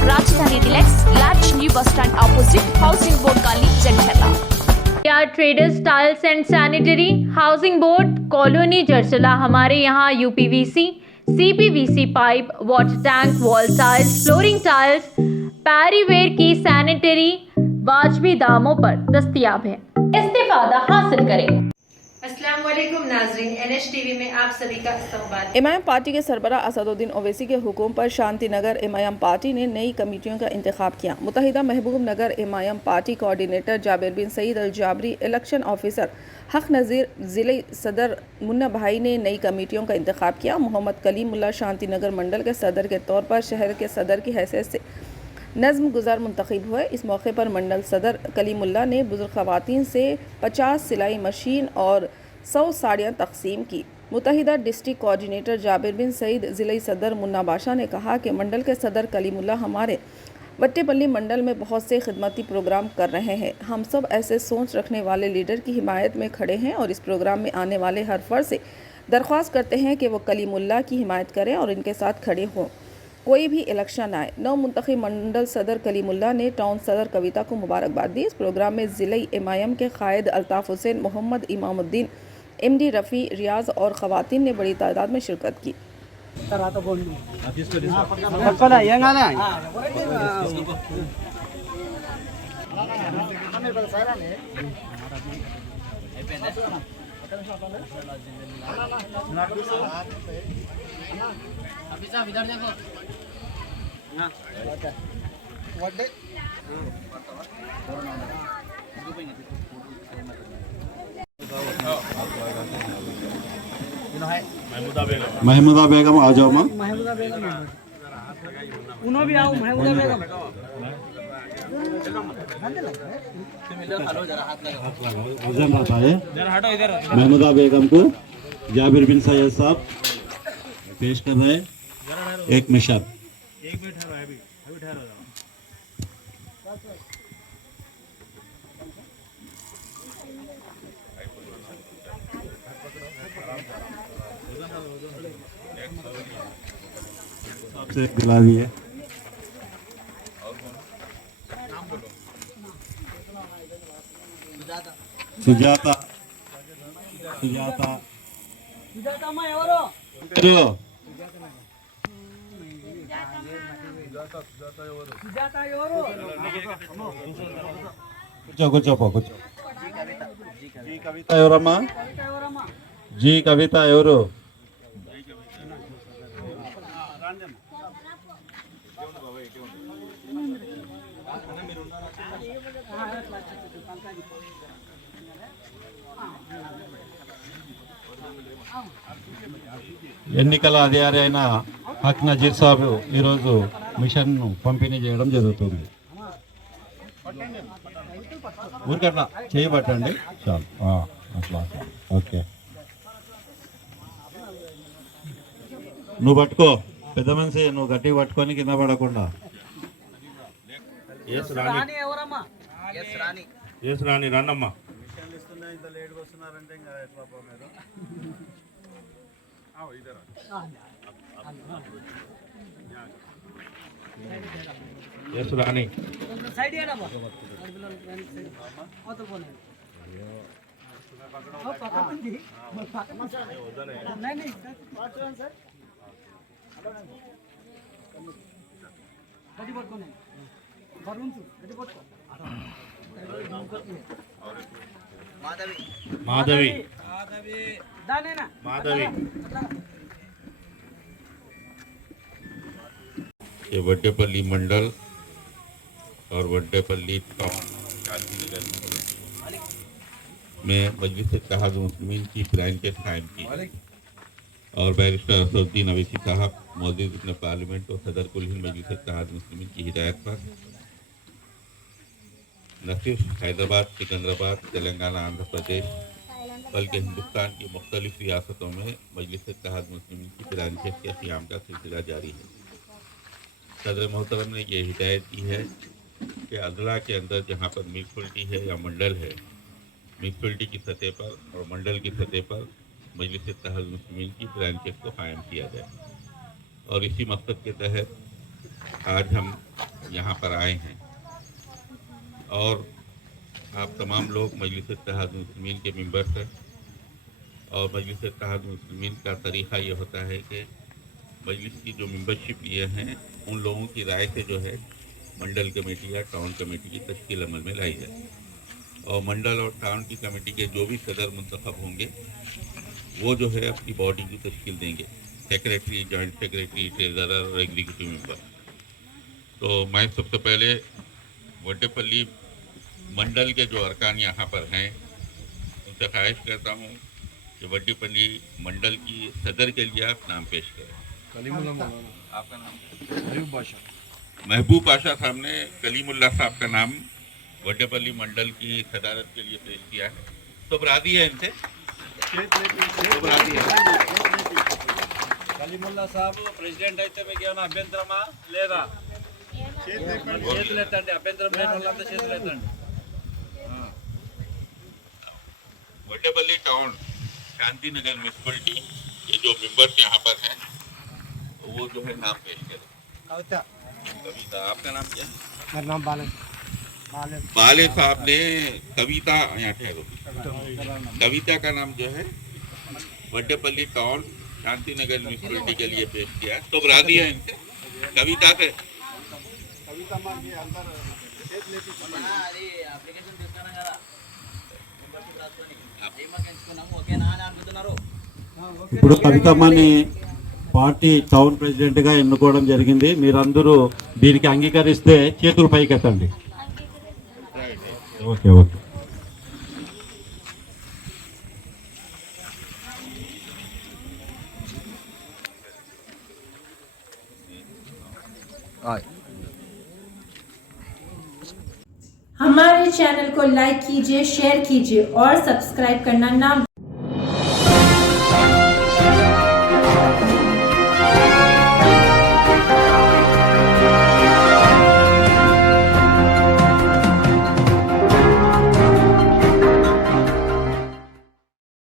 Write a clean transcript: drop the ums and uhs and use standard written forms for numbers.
Rajdhani Deluxe, large new bus stand opposite Housing Board Colony, Jadcherla. Traders tiles and sanitary housing board colony Jadcherla. हमारे यहाँ UPVC, CPVC pipe, water tank, wall tiles, flooring tiles, Parryware की sanitary वाजबी दामों पर दस्तयाब है। इस्तेफादा हासिल करें। अस्सलाम वालेकुम नाज़रीन, NH टीवी में आप सभी का इस्तकबाल। इमाम पार्टी के सरबरा असदुद्दीन ओवैसी के हुक्म पर शांति नगर इमाम पार्टी ने नई कमेटियों का इंतखाब किया। मुत्तहिदा महबूब नगर इमाम पार्टी कोऑर्डिनेटर जाबिर बिन सईद अल जाबरी, इलेक्शन ऑफिसर हक नज़ीर, ज़िले सदर मुन्ना भाई ने नई कमेटियों का इंतखाब किया। मोहम्मद कलीमुल्लाह शांति नगर मंडल के सदर के तौर पर शहर के सदर की हैसियत से नज़्म गुज़ार मुंतखब हुए। इस मौके पर मंडल सदर कलीमुल्लाह ने बुजुर्ग ख़वातीन से 50 सिलाई मशीन और 100 साड़ियाँ तकसीम की। मुत्तहिदा डिस्ट्रिक्ट कोऑर्डिनेटर जाबिर बिन सईद, ज़िले सदर मुन्ना बाशा ने कहा कि मंडल के सदर कलीमुल्लाह हमारे वट्टेपल्ली मंडल में बहुत से खिदमती प्रोग्राम कर रहे हैं। हम सब ऐसे सोच रखने वाले लीडर की हिमायत में खड़े हैं और इस प्रोग्राम में आने वाले हर फर्द से दरख्वास्त करते हैं कि वो कलीमुल्लाह की हिमायत करें और इनके साथ खड़े हों, कोई भी इलेक्शन आए। नौ मुंतखब मंडल सदर कलीमुल्लाह ने टाउन सदर कविता को मुबारकबाद दी। इस प्रोग्राम में ज़िले इमाम के कायद अल्ताफ़ हुसैन, मोहम्मद इमामुद्दीन, MD रफ़ी, रियाज और ख़वातीन ने बड़ी तादाद में शिरकत की। महमूदा बेगम आ जाओ माँ। महमूदा बेगम उन्हों भी आओ। महमूदा बेगम अजम रहता है। महमूदा बेगम को जाबिर बिन सैयद साहब पेश कर रहे हैं। एक मिशन से दिला दिए। सुजाता सुजाता కూర్చో జీ కవిత ఎవరమ్మా? జీ కవిత ఎవరు? ఎన్నికల అధికారి అయిన హక్ నజీర్ సాబ్ ఈరోజు మిషన్ను పంపిణీ చేయడం జరుగుతుంది. ఊరికట్లా చేయబట్టండి చాలు. అట్లా ఓకే. నువ్వు పట్టుకో, పెద్ద మనిషి, నువ్వు గట్టిగా పట్టుకొని కింద పడకుండా. రాణి రండమ్మా. రాణి మాధవి మాధవి ये वड्डेपल्ली मंडल और वड्डेपल्ली टाउन में मजलिस इत्तेहाद मुस्लिमीन की ब्रांच के कायम की और बैरिस्टर असदुद्दीन ओवैसी साहब मौजूद अपने पार्लियामेंट और सदर कुल हिंद मजलिस इत्तेहाद मुस्लिमीन की हिदायत पर न सिर्फ हैदराबाद, सिकंदराबाद, तेलंगाना, आंध्र प्रदेश बल्कि हिंदुस्तान की मुख्तलिफ रियासतों में मजलिस इत्तेहाद मुस्लिमीन की ब्रांचेस के क़याम का सिलसिला जारी है। सदर मोहतरम ने यह हिदायत की है कि अजला के अंदर जहाँ पर म्यूनसिपलिटी है या मंडल है, म्यूनसिपलिटी की सतह पर और मंडल की सतह पर मजलिस इत्तेहाद मुस्लिमीन की ब्रांचेस को कायम किया जाए और इसी मकसद के तहत आज हम यहाँ पर आए हैं और आप तमाम लोग मजलिस इत्तेहाद मुस्लिमीन के मेंबर्स हैं और मजलिस इत्तेहाद मुस्लिमीन का तरीक़ा ये होता है कि मजलिस की जो मेंबरशिप लिए हैं उन लोगों की राय से जो है मंडल कमेटी या टाउन कमेटी की तश्कील अमल में लाई जाए और मंडल और टाउन की कमेटी के जो भी सदर मुंतखब होंगे वो जो है अपनी बॉडी की तश्कील देंगे, सेक्रेटरी, जॉइंट सेक्रेटरी, ट्रेजरर और एग्जीक्यूटिव मेंबर। तो मैं सबसे पहले वड्डेपल्ली मंडल के जो अरकान यहाँ पर हैं उनसे ख्वाहिश करता हूँ कि वड्डेपल्ली मंडल की सदर के लिए आप नाम पेश करें। आपका नाम? महबूब पाशा साहब ने कलीमुल्ला साहब का नाम वड्डेपल्ली मंडल की सदारत के लिए पेश किया है। सब राजी है इनसे? सब राजी है? కలీముల్లా సాబ్ ప్రెసిడెంట్ అయితే మీకు ఏమైనా అభ్యంతరమా లేదా? చేతులు ఎత్తండి, అభ్యంతరం లేని వాళ్ళంతా చేతులు ఎత్తండి. वड्डेपल्ली टाउन शांति नगर म्यूनसिपलिटी के जो मेंबर्स यहाँ पर हैं वो जो है नाम पेश करें। कविता, आपका नाम क्या है? मेरा नाम बाले साहब ने कविता, यहाँ ठहरो, कविता का नाम जो है वड्डेपल्ली टाउन शांति नगर म्यूनसिपलिटी के लिए पेश किया है। तो राजी है इनसे? कविता से ఇప్పుడు కవితమ్మని పార్టీ టౌన్ ప్రెసిడెంట్ గా ఎన్నుకోవడం జరిగింది. మీరందరూ దీనికి అంగీకరిస్తే చేతులు పైకెత్తండి. Okay okay. हमारे चैनल को लाइक कीजिए, शेयर कीजिए और सब्सक्राइब करना ना